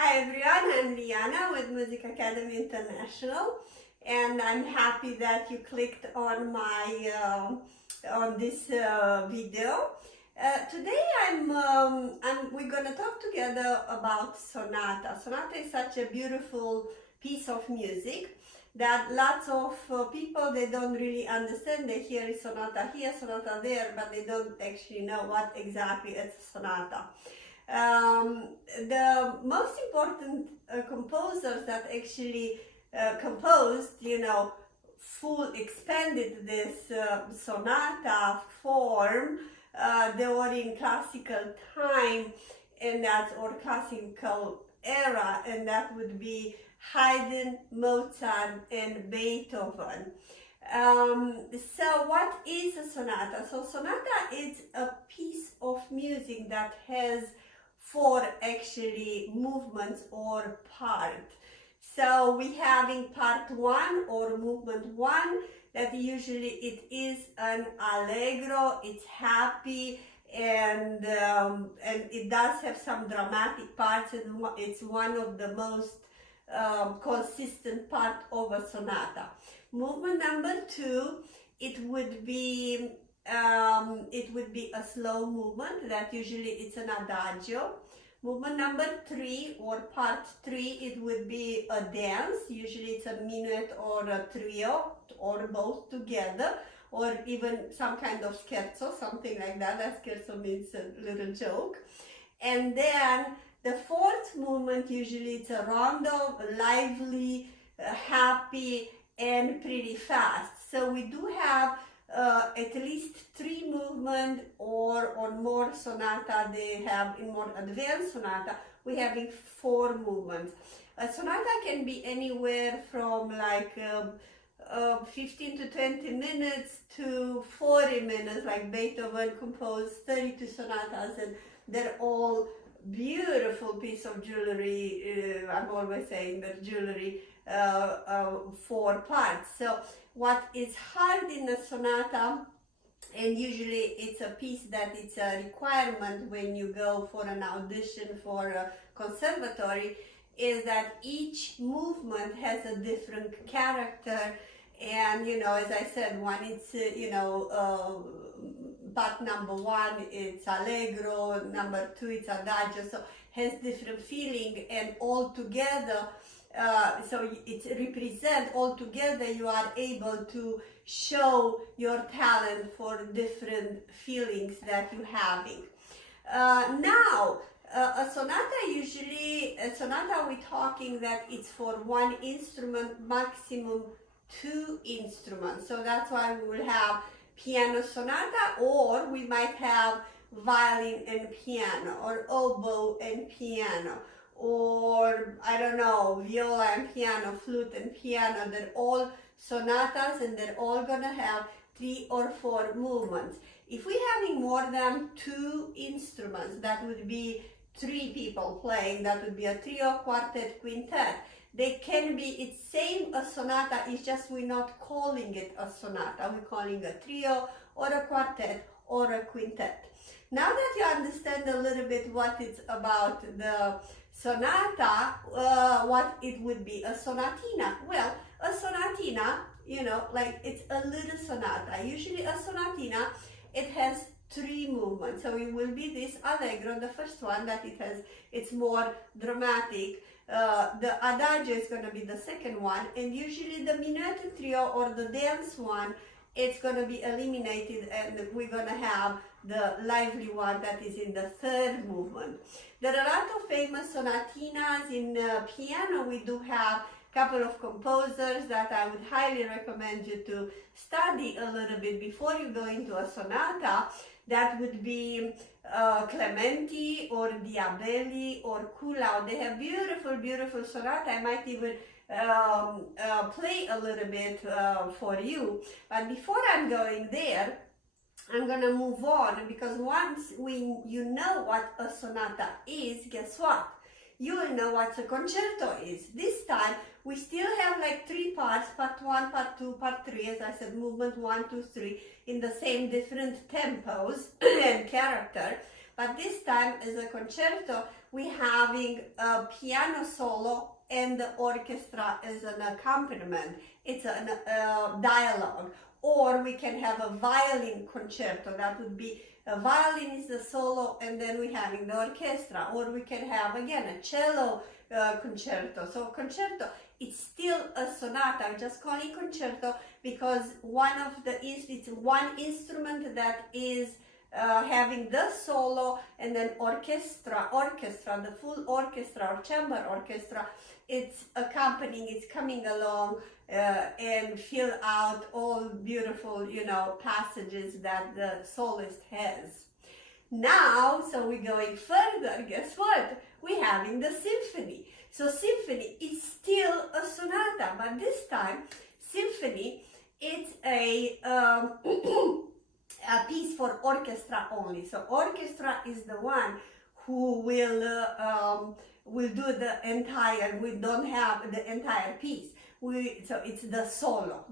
Hi everyone, I'm Liana with Music Academy International, and I'm happy that you clicked on this video. Today we're gonna talk together about Sonata. Sonata is such a beautiful piece of music that lots of people, they don't really understand. They hear sonata here, sonata there, but they don't actually know what exactly is a sonata. The most important composers that actually composed, full expanded this sonata form, they were in classical time, or classical era, and that would be Haydn, Mozart, and Beethoven. So what is a sonata? So sonata is a piece of music that has four actually movements or part. So we have in part one or movement one that usually it is an allegro, it's happy, and it does have some dramatic parts, and it's one of the most consistent part of a sonata. Movement number two, it would be a slow movement that usually it's an adagio. Movement number three or part three, it would be a dance. Usually it's a minuet or a trio or both together, or even some kind of scherzo, something like that. That scherzo means a little joke. And then the fourth movement, usually it's a rondo, lively, happy, and pretty fast. So we do have at least three movements, or on more sonata they have, in more advanced sonata we having four movements. A sonata can be anywhere from like 15 to 20 minutes to 40 minutes, like Beethoven composed 32 sonatas, and they're all beautiful piece of jewelry. I'm always saying that jewelry, four parts. So what is hard in a sonata, and usually it's a piece that it's a requirement when you go for an audition for a conservatory, is that each movement has a different character. And as I said, one it's part number one it's allegro, number two it's adagio, so has different feeling, and all together so it represents, all together you are able to show your talent for different feelings that you're having. Now a sonata we're talking that it's for one instrument, maximum two instruments. So that's why we will have piano sonata, or we might have violin and piano, or oboe and piano, or I don't know, viola and piano, flute and piano. They're all sonatas, and they're all gonna have three or four movements. If we're having more than two instruments, that would be three people playing, that would be a trio, quartet, quintet. They can be, it's same a sonata, it's just we're not calling it a sonata, we're calling a trio or a quartet or a quintet. Now that you understand a little bit what it's about, the sonata, what it would be, a sonatina. Well, a sonatina, like it's a little sonata. Usually a sonatina, it has three movements. So it will be this allegro, the first one, that it's more dramatic. The adagio is going to be the second one, and usually the minuet trio or the dance one, it's going to be eliminated, and we're going to have the lively one that is in the third movement. There are a lot of famous sonatinas in piano. We do have a couple of composers that I would highly recommend you to study a little bit before you go into a sonata. That would be Clementi or Diabelli or Kuhlau. They have beautiful, beautiful sonata. I might even play a little bit for you. But before I'm going there, I'm gonna move on, because once you know what a sonata is, guess what? You will know what a concerto is. This time we still have like three parts, part one, part two, part three, as I said, movement 1, 2, 3, in the same different tempos and character. but this time as a concerto, we're having a piano solo and the orchestra as an accompaniment. It's a dialogue. Or we can have a violin concerto. That would be a violin is the solo, and then we're having the orchestra. Or we can have again a cello concerto. So concerto, it's still a sonata. I'm just calling concerto because it's one instrument that is having the solo, and then orchestra, the full orchestra or chamber orchestra, it's accompanying, it's coming along and fill out all beautiful, passages that the soloist has. Now, so we're going further, guess what? We're having the symphony. So symphony is still a sonata, but this time, symphony, it's a piece for orchestra only. So orchestra is the one who will do the entire, we don't have the entire piece. So it's the solo.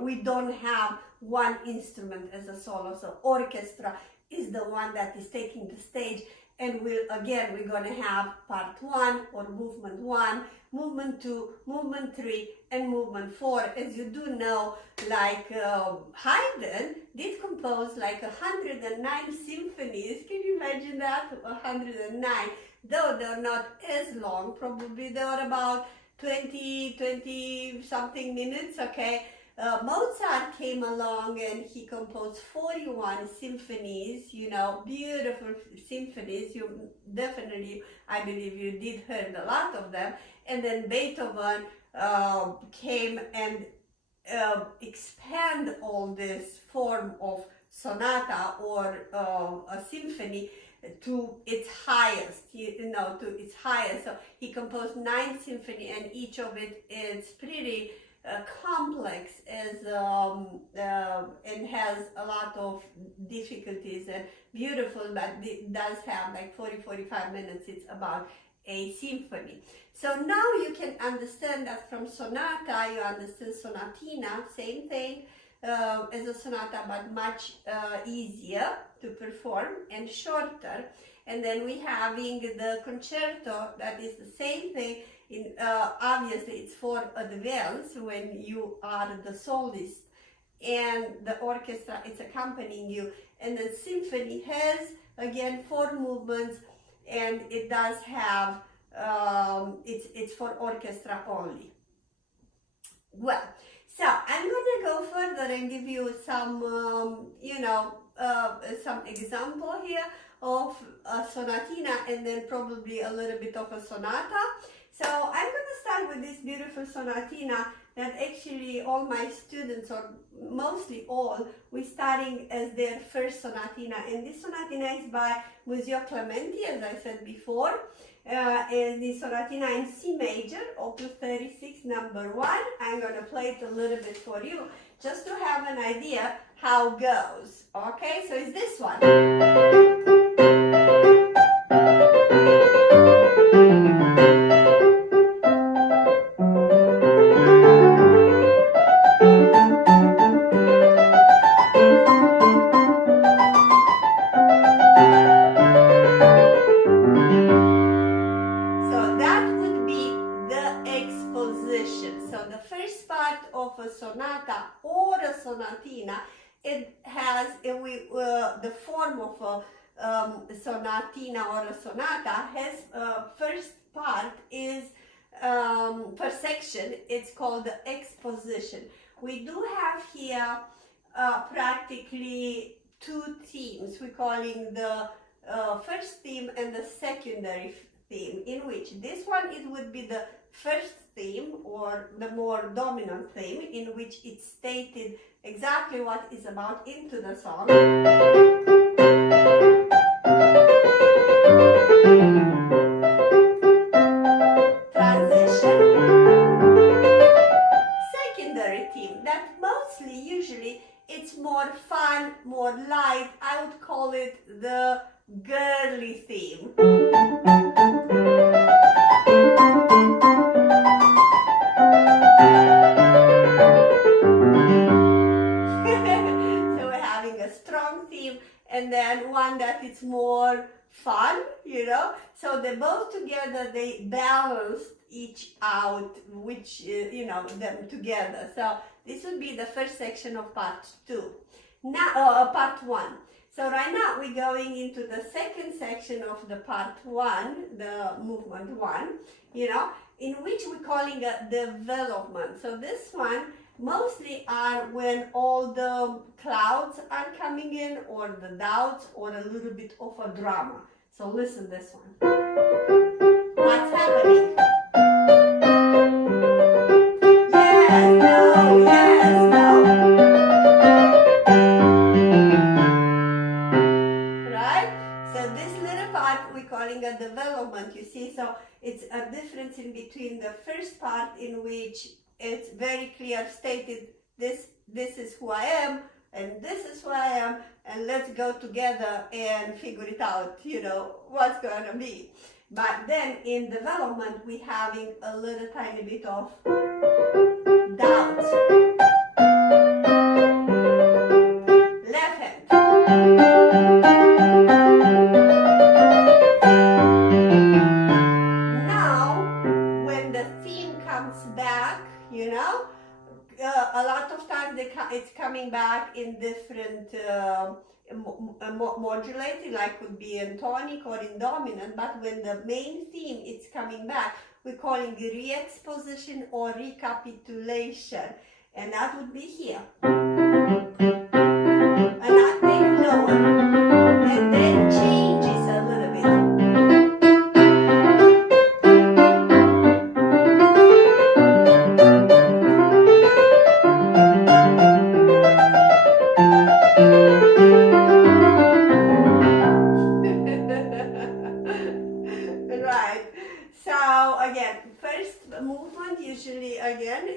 We don't have one instrument as a solo. So orchestra is the one that is taking the stage, and we're going to have part 1 or movement 1, movement 2, movement 3, and movement 4. As you do know, like Haydn did compose like 109 symphonies. Can you imagine that? 109. Though they're not as long, probably they are about 20 something minutes, okay? Mozart came along and he composed 41 symphonies, beautiful symphonies. You definitely, I believe you did heard a lot of them. And then Beethoven came and expand all this form of sonata or a symphony to its highest, to its highest. So he composed 9 symphonies, and each of it is pretty complex and has a lot of difficulties and beautiful, but it does have like 40-45 minutes. It's about a symphony. So now you can understand that from sonata, you understand sonatina, same thing as a sonata, but much easier to perform and shorter. And then we having the concerto, that is the same thing. Obviously it's for advance when you are the soloist, and the orchestra is accompanying you. And the symphony has again 4 movements, and it does have it's for orchestra only. Well, so I'm gonna go further and give you some some example here of a sonatina, and then probably a little bit of a sonata. So I'm going to start with this beautiful sonatina that actually all my students, or mostly all, we're starting as their first sonatina. And this sonatina is by Clementi, as I said before. And the sonatina in C major, opus 36, number 1. I'm going to play it a little bit for you, just to have an idea how it goes. Okay, so it's this one. Sonata or a sonatina, it has the form of a sonatina or a sonata has first part is per section, it's called the exposition. We do have here practically 2 themes. We're calling the first theme and the secondary theme, in which this one it would be the first theme, or the more dominant theme, in which it's stated exactly what is about into the song. Transition. Secondary theme, that mostly, usually, it's more fun, more light. I would call it the girly theme. And then one that is more fun, you know. So they both together, they balanced each out, which, you know, them together. So this would be the first section of part 2. Now, part 1. So right now we're going into the second section of the part 1, the movement 1, you know, in which we're calling a development. So this one mostly are when all the clouds are coming in, or the doubts, or a little bit of a drama. So listen this one. What's happening? Yes, no, yes, no. Right? So this little part we're calling a development, you see. So it's a difference in between the first part, in which it's very clear stated, this is who I am, and this is who I am, and let's go together and figure it out, you know, what's going to be. But then in development, we're having a little tiny bit of doubt. Left hand. Now, when the theme comes back, you know, a lot of times it's coming back in different modulated, like could be in tonic or in dominant, but when the main theme is coming back, we're calling re-exposition or recapitulation, and that would be here. And that take lower, and then changes a little bit.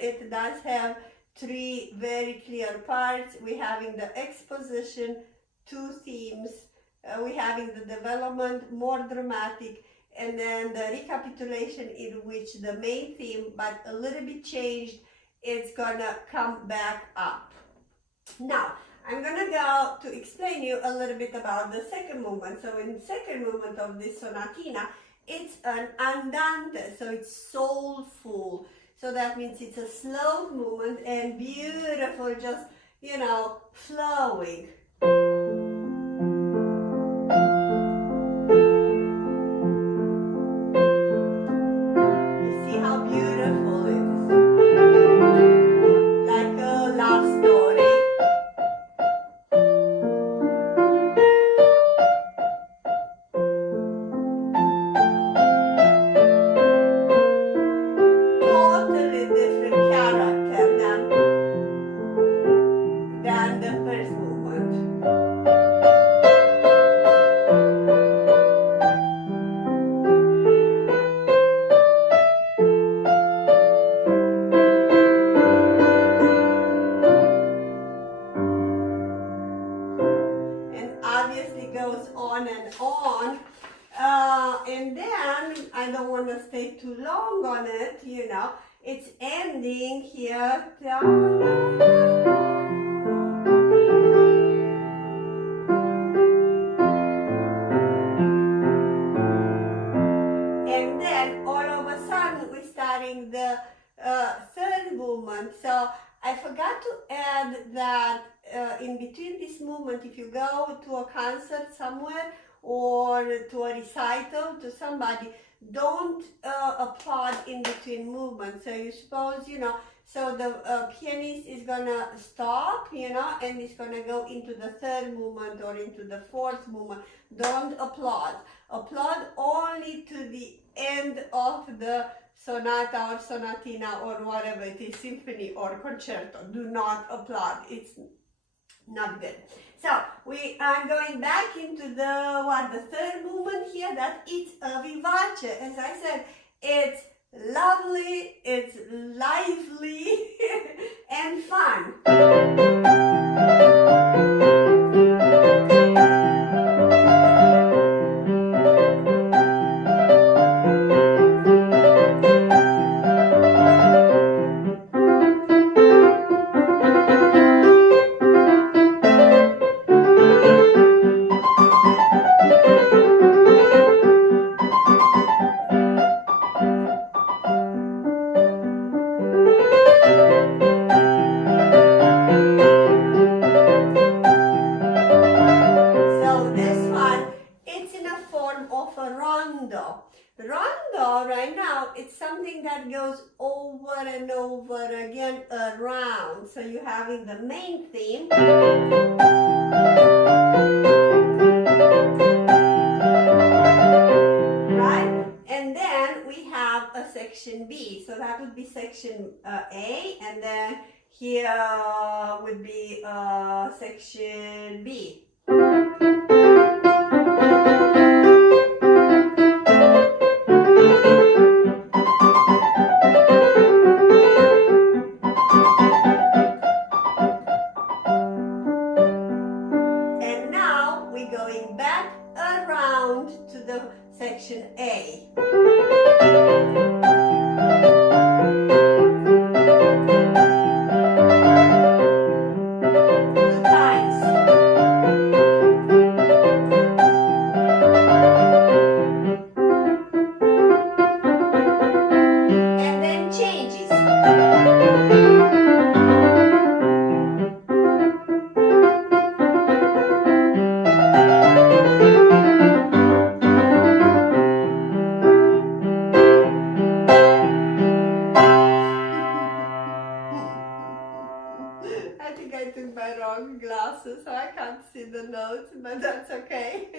It does have 3 very clear parts. We're having the exposition, 2 themes, we're having the development, more dramatic, and then the recapitulation, in which the main theme, but a little bit changed, it's gonna come back up. Now, I'm gonna go to explain you a little bit about the second movement. So in the second movement of this sonatina, it's an andante, so it's soulful. So that means it's a slow movement and beautiful, just, you know, flowing. You see how beautiful it is? Like a love story. And then I don't want to stay too long on it, you know. It's ending here. And then all of a sudden we're starting the third movement. So I forgot to add that in between this movement, if you go to a concert somewhere or to a recital to somebody, don't applaud in between movements. So you suppose, you know, so the pianist is gonna stop, you know, and it's gonna go into the third movement or into the fourth movement. Don't applaud. Applaud only to the end of the sonata or sonatina or whatever it is, symphony or concerto. Do not applaud. It's not good. So we are going back into the third movement here, that it's a vivace. As I said, it's lovely, it's lively and fun. rondo. Rondo, right now, it's something that goes over and over again around. So you're having the main theme. Right? And then we have a section B. So that would be section A, and then here would be section B. And now we're going back around to the section A. I think I took my wrong glasses, so I can't see the notes, but that's okay.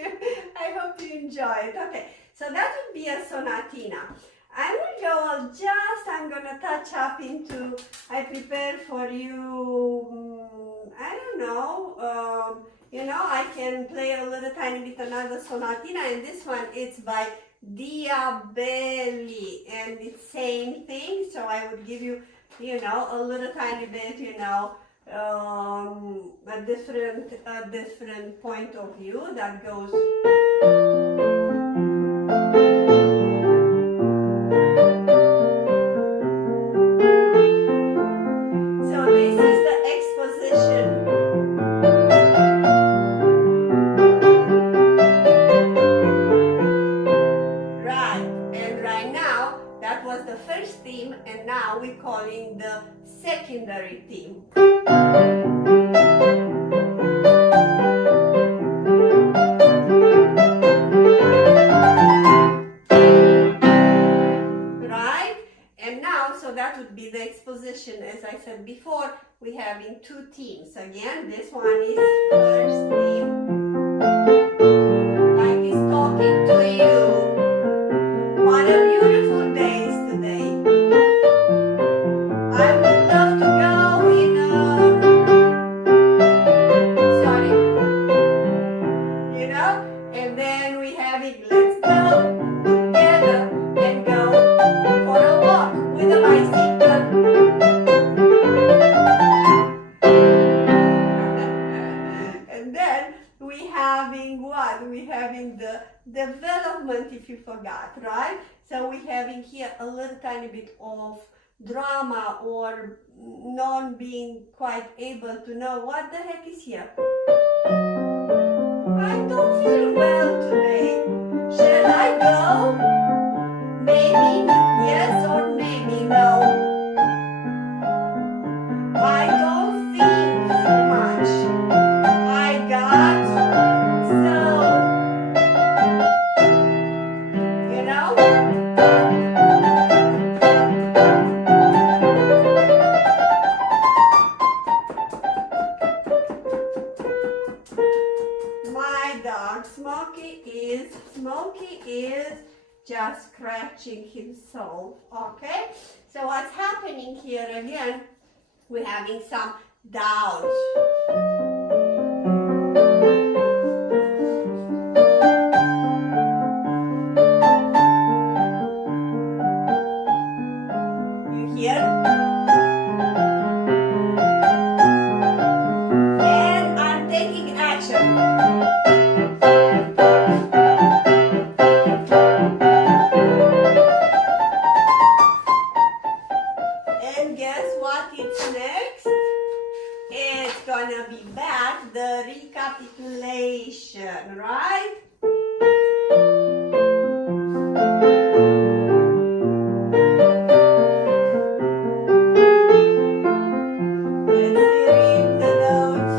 I hope you enjoy it. Okay, so that would be a sonatina. I will go I'm gonna touch up into, I prepared for you, I don't know, you know, I can play a little tiny bit another sonatina, and this one it's by Diabelli, and it's same thing, so I would give you, you know, a little tiny bit, you know, a different point of view that goes. So this is the exposition. Right, and right now that was the first theme, and now we're calling the secondary theme. Right? And now, so that would be the exposition. As I said before, we're having two themes. Again, this one is first theme. Like it's talking to you. What a beautiful day today. I would love to go in sorry, you know, and then we have it, let's go together and go for a walk with a bicycle. And then we having what? We having the development, if you forgot, right? So we having here a little tiny bit of drama, or non being quite able to know what the heck is here. I don't feel well today. Shall I go? Maybe yes or maybe no. I don't think so much. I got so, you know. Smokey is just scratching himself, okay? So what's happening here again, we're having some doubts. You hear? And I'm taking action. Gonna be back the recapitulation, right? Let's read the notes.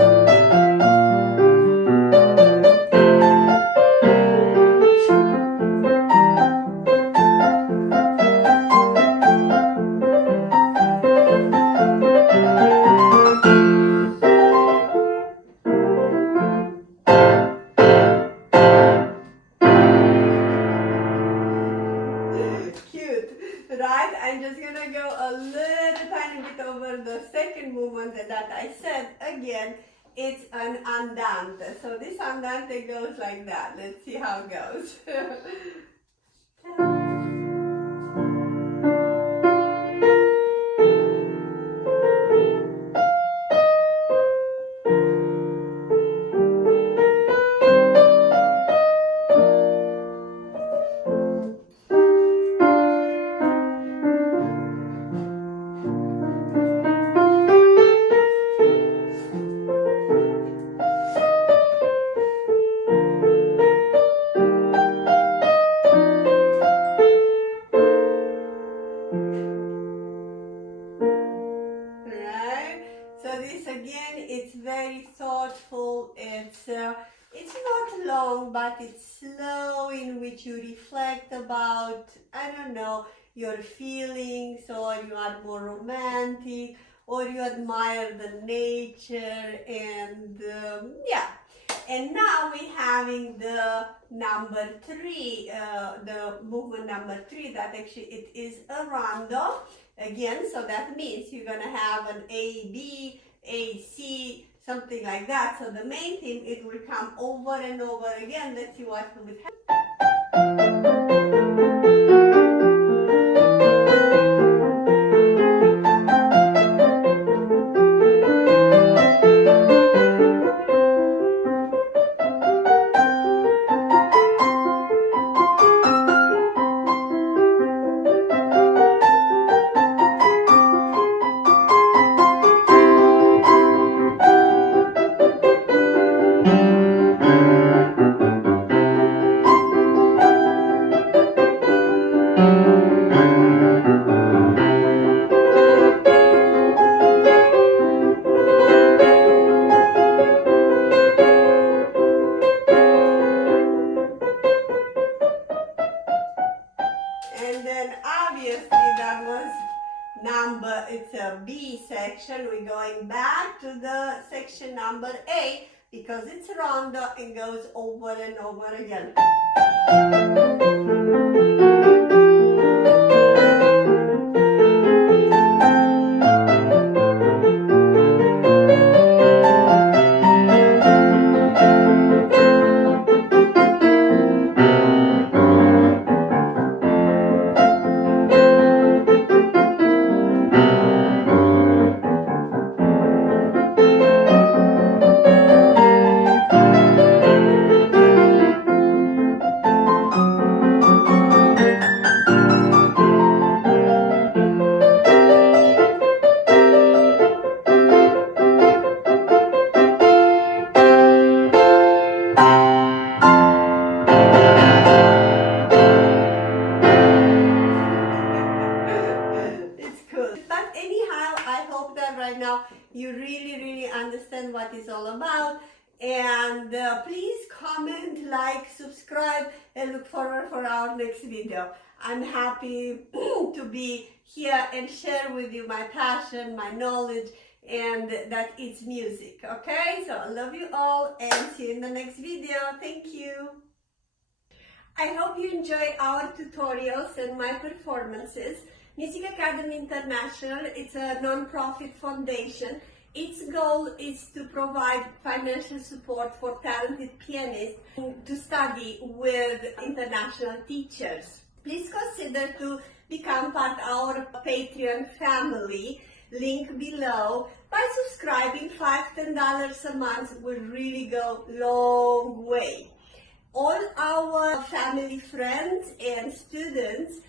movement that I said, again, it's an andante. So this andante goes like that. Let's see how it goes. It's very thoughtful. It's not long, but it's slow, in which you reflect about, I don't know, your feelings, or you are more romantic, or you admire the nature, and yeah. And now we're having the number 3, the movement number 3, that actually it is a rondo again. So that means you're gonna have an A, B, A, C, something like that. So the main theme, it will come over and over again. Let's see what will happen. And then obviously that was it's a B section. We're going back to the section number A because it's rondo and goes over and over again. Right now you really understand what it's all about, and please comment, like, subscribe, and look forward for our next video. I'm happy to be here and share with you my passion, my knowledge, and that it's music. Okay, so I love you all and see you in the next video. Thank you. I hope you enjoy our tutorials and my performances. Music Academy International, it's a non-profit foundation. Its goal is to provide financial support for talented pianists to study with international teachers. Please consider to become part of our Patreon family, link below. By subscribing, $5–10 a month will really go long way. All our family, friends, and students,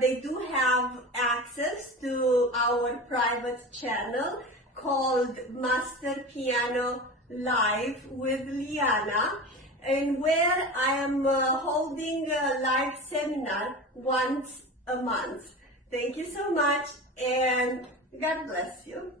they do have access to our private channel called Master Piano Live with Liana, and where I am holding a live seminar once a month. Thank you so much, and God bless you.